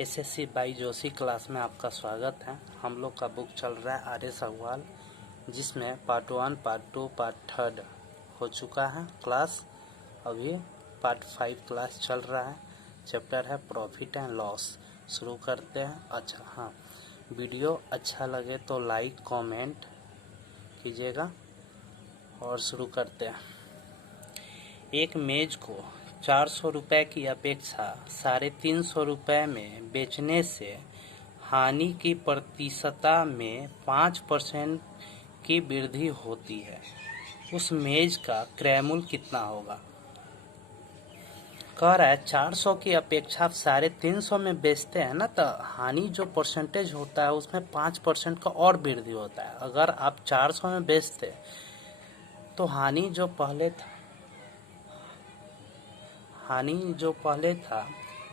SSC by Joshi class में आपका स्वागत है। हम लोग का बुक चल रहा है आर एस अग्रवाल, जिसमें पार्ट 1, पार्ट 2, पार्ट 3 हो चुका है क्लास। अभी पार्ट 5 क्लास चल रहा है। चैप्टर है प्रॉफिट एंड लॉस। शुरू करते हैं। अच्छा हाँ, वीडियो अच्छा लगे तो लाइक कमेंट कीजिएगा और शुरू करते हैं। एक मेज को 400 रुपये की अपेक्षा 350 रुपये में बेचने से हानि की प्रतिशतता में 5% की वृद्धि होती है। उस मेज का क्रय मूल्य कितना होगा? कह रहा है 400 की अपेक्षा आप 350 में बेचते हैं ना, तो हानि जो परसेंटेज होता है उसमें 5% का और वृद्धि होता है। अगर आप 400 में बेचते तो हानि जो पहले था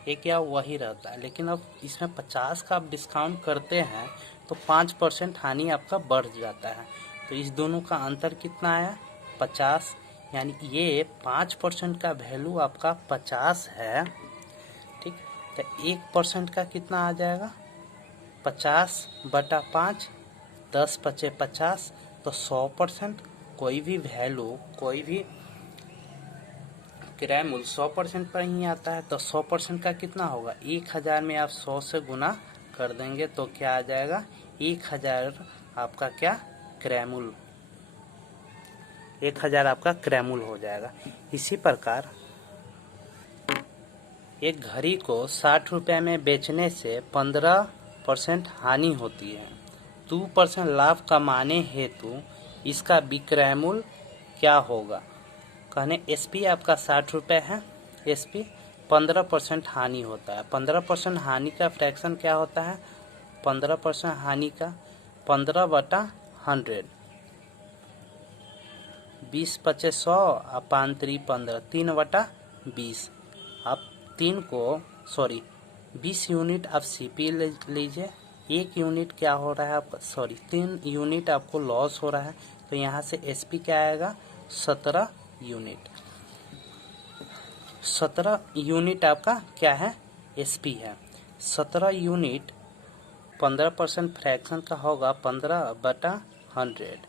ये क्या वही रहता है, लेकिन अब इसमें 50 का आप डिस्काउंट करते हैं तो 5% हानि आपका बढ़ जाता है। तो इस दोनों का अंतर कितना आया? 50। यानी ये 5% का वैल्यू आपका 50 है, ठीक। तो 1% का कितना आ जाएगा? 50/5, 10 × 50, तो 100%। कोई भी वैल्यू, कोई भी क्रय मूल्य 100% पर ही आता है। तो 100% का कितना होगा? 1000 में आप 100 से गुना कर देंगे तो क्या आ जाएगा? 1000 आपका क्या क्रय मूल्य, 1000 आपका क्रय मूल्य हो जाएगा। इसी प्रकार एक घड़ी को 60 रुपये में बेचने से 15% हानि होती है। 2% लाभ कमाने हेतु इसका विक्रय मूल्य क्या होगा? कहने एसपी आपका 60 रुपये है, एसपी 15% हानि होता है। 15% हानि का फ्रैक्शन क्या होता है? 15% हानि का 15/100, 20 × 100 और 5 × 3 15, 3/20। आप 20 यूनिट आप सीपी लीजिए। 1 यूनिट क्या हो रहा है आपका? 3 यूनिट आपको लॉस हो रहा है। तो यहाँ से एसपी क्या आएगा? 17 यूनिट। 17 यूनिट आपका क्या है? एसपी है। 17 यूनिट 15% फ्रैक्शन का होगा 15/100,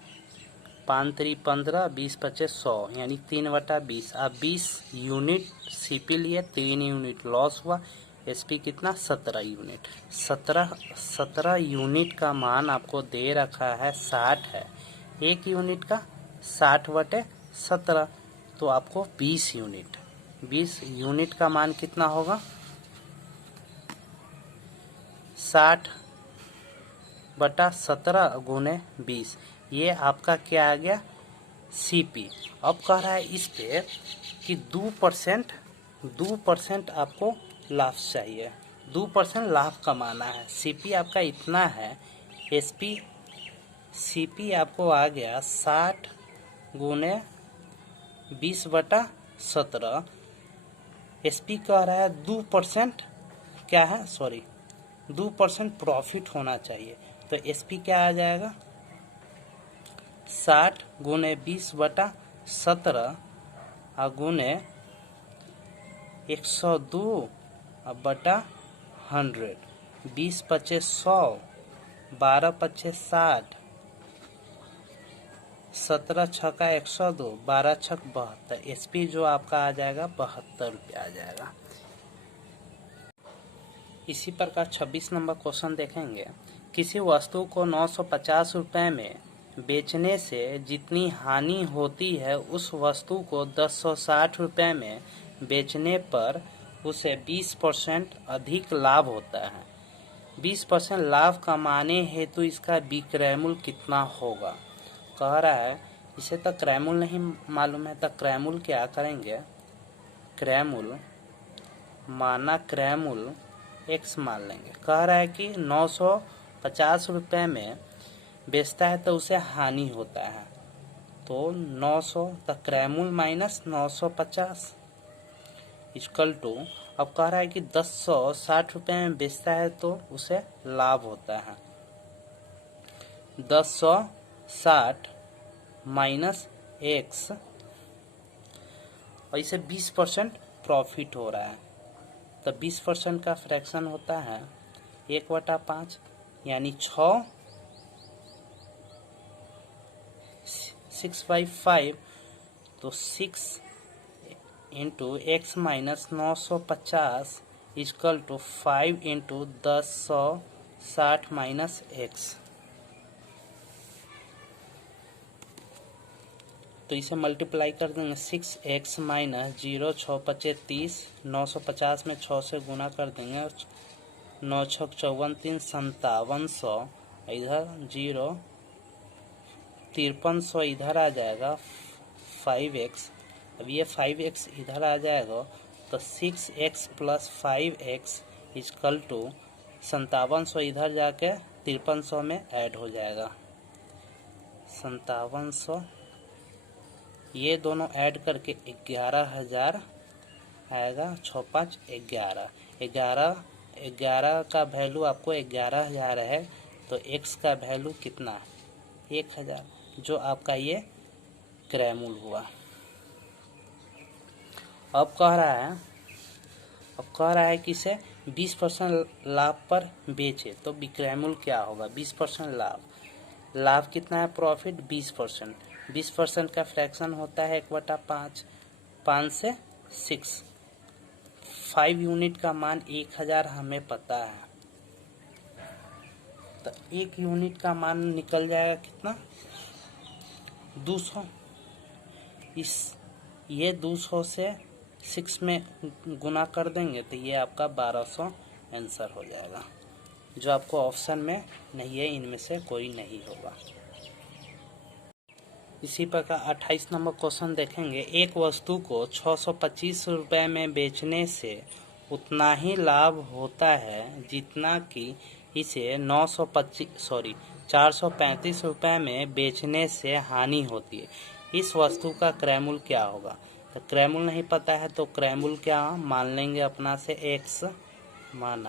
5 × 3 15, 20 × 25 100, यानी 3/20। आप 20 यूनिट सीपी लिए, 3 यूनिट लॉस हुआ। एसपी कितना? 17 यूनिट। 17 यूनिट का मान आपको दे रखा है 60 है। 1 यूनिट का 60/17, तो आपको 20 यूनिट का मान कितना होगा? 60/17 × 20। ये आपका क्या आ गया? सीपी। अब कह रहा है इस पे कि 2% आपको लाभ चाहिए, 2% लाभ कमाना है। सीपी आपका इतना है, सीपी आपको आ गया 60 × 20/17। एसपी कह रहा है 2% क्या है? 2% प्रॉफिट होना चाहिए। तो एसपी क्या आ जाएगा? 60 × 20/17 गुने 102/100, 20 × 25 100, 12 × 25 60, 17 × 6 102, 12 × 6 72। एसपी जो आपका आ जाएगा 72 रुपये आ जाएगा। इसी प्रकार 26 नंबर क्वेश्चन देखेंगे। किसी वस्तु को 950 रुपये में बेचने से जितनी हानि होती है उस वस्तु को 1060 रुपये में बेचने पर उसे 20% अधिक लाभ होता है। 20% लाभ कमाने हेतु इसका विक्रय मूल्य कितना होगा? कह रहा है इसे तो क्रय मूल्य नहीं मालूम है, तो क्रय मूल्य क्या करेंगे? क्रय मूल्य माना क्रय मूल्य x मान लेंगे। कह रहा है कि 950 रुपये में बेचता है तो उसे हानि होता है, तो 900 तक क्रय मूल्य माइनस 950 इक्वल टू। अब कह रहा है कि 1060 रुपये में बेचता है तो उसे लाभ होता है 1060 माइनस x, और इसे 20% प्रॉफिट हो रहा है। तो 20% का फ्रैक्शन होता है 1/5, यानी 6/5। तो 6 into X minus 950 equal to 5 into 1060 minus X. तो इसे मल्टीप्लाई कर देंगे 6x माइनस 0 6 पचे 30, 950 में 6 से गुना कर देंगे, 9 6 54 3 5700, इधर 0 5300 इधर आ जाएगा 5x। अब ये 5x इधर आ जाएगा तो 6x plus 5x is equal to 5700 इधर जाके 5300 में ऐड हो जाएगा। 5700 ये दोनों ऐड करके 11,000 आएगा। 6 5 11, 11 का वैल्यू आपको 11,000 है, तो x का वैल्यू कितना है 1,000, जो आपका ये क्रैमूल हुआ। अब कह रहा है कि इसे 20% लाभ पर बेचे, तो विक्रैमूल क्या होगा। 20% लाभ कितना है, प्रॉफिट 20%। 20% का फ्रैक्शन होता है 1/5, 5 से 6। 5 यूनिट का मान 1,000 हमें पता है, तो 1 यूनिट का मान निकल जाएगा कितना 200। ये 200 से 6 में गुना कर देंगे तो ये आपका 1200 आंसर हो जाएगा, जो आपको ऑप्शन में नहीं है, इनमें से कोई नहीं होगा। इसी प्रकार 28 नंबर क्वेश्चन देखेंगे। एक वस्तु को 625 रुपये में बेचने से उतना ही लाभ होता है जितना कि इसे 435 रुपये में बेचने से हानि होती है। इस वस्तु का क्रैमूल क्या होगा। तो क्रैमूल नहीं पता है तो क्रैमूल क्या मान लेंगे अपना से x मान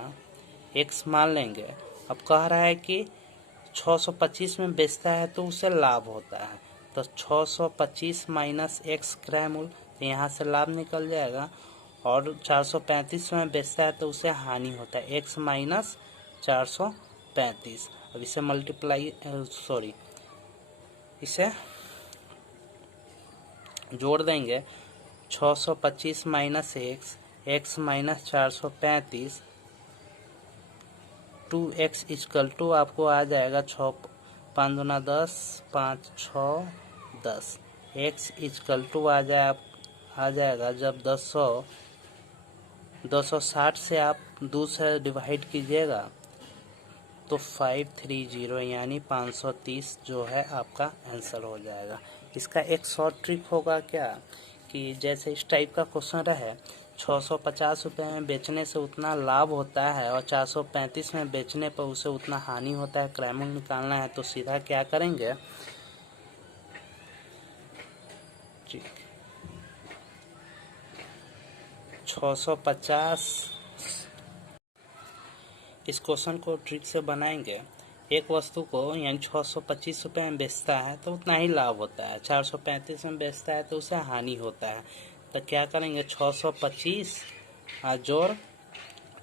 लेंगे। अब कह रहा है कि 625 में बेचता है तो उसे लाभ होता है, तो 625 माइनस एक्स क्रैमूल, तो यहाँ से लाभ निकल जाएगा। और 435 में बेचता है तो उसे हानि होता है, एक्स माइनस 435। अब इसे इसे जोड़ देंगे 625 minus X minus 435, 2x equal to आपको आ जाएगा 6 5 दूना 10, 5 6 10। x इक्वल टू आ जाएगा जब 260 से आप 2 से डिवाइड कीजिएगा तो 530 यानी 530 जो है आपका आंसर हो जाएगा। इसका एक शॉर्ट ट्रिक होगा क्या कि जैसे इस टाइप का क्वेश्चन रहे 650 रुपये में बेचने से उतना लाभ होता है और 435 में बेचने पर उसे उतना हानि होता है, क्रैमूल निकालना है, तो सीधा क्या करेंगे 650 इस क्वेश्चन को ट्रिक से बनाएंगे। एक वस्तु को यानी 625 रुपये में बेचता है तो उतना ही लाभ होता है, 435 में बेचता है तो उसे हानि होता है। तो क्या करेंगे 625 जोड़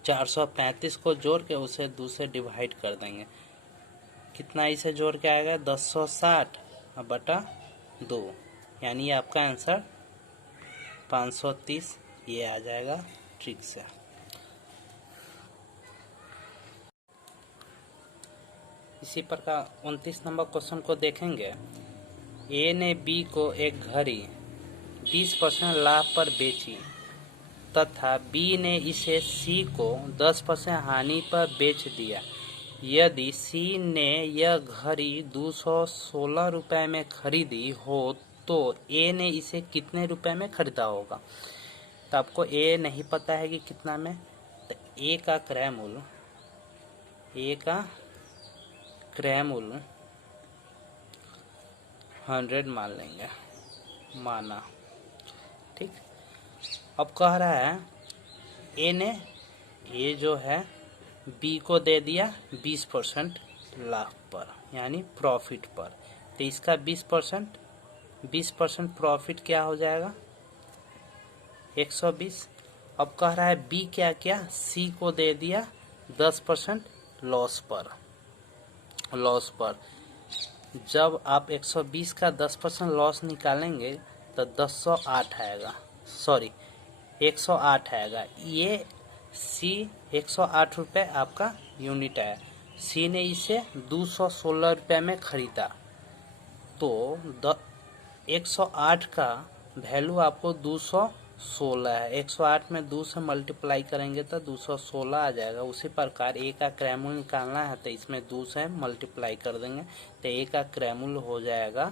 435 को जोड़ के उसे 2 से डिवाइड कर देंगे। कितना इसे जोड़ के आएगा 1060 बटा 2, यानी आपका आंसर 530 ये आ जाएगा ट्रिक से। इसी प्रकार 29 नंबर क्वेश्चन को देखेंगे। ए ने बी को एक घड़ी 20% लाभ पर बेची तथा बी ने इसे सी को 10% हानि पर बेच दिया। यदि सी ने यह घड़ी 216 रुपये में खरीदी हो तो ए ने इसे कितने रुपए में खरीदा होगा। तो आपको ए नहीं पता है कि कितना में, तो ए का क्रैमूल 100 मान लेंगे, माना ठीक। अब कह रहा है ए जो है बी को दे दिया 20% लाभ पर यानी प्रॉफिट पर, तो इसका 20% प्रॉफिट क्या हो जाएगा 120। अब कह रहा है बी क्या क्या, सी को दे दिया 10% लॉस पर। जब आप 120 का 10% लॉस निकालेंगे तो 1008 आएगा, सॉरी 108 आएगा। ये सी 108 रुपये आपका यूनिट है। सी ने इसे 216 रुपये में खरीदा, तो 108 का वैल्यू आपको 216 है। 108 में 2 से मल्टीप्लाई करेंगे तो 216 आ जाएगा। उसी प्रकार ए का क्रयमूल्य निकालना है तो इसमें 2 से मल्टीप्लाई कर देंगे तो ए का क्रयमूल्य हो जाएगा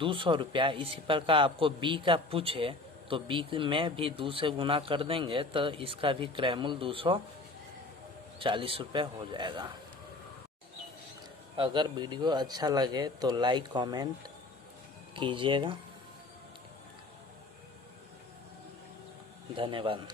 200 रुपया। इसी प्रकार आपको बी का पूछे तो बी में भी 2 से गुना कर देंगे तो इसका भी क्रयमूल्य 240 रुपये हो जाएगा। अगर वीडियो अच्छा लगे तो लाइक कमेंट कीजिएगा। धन्यवाद।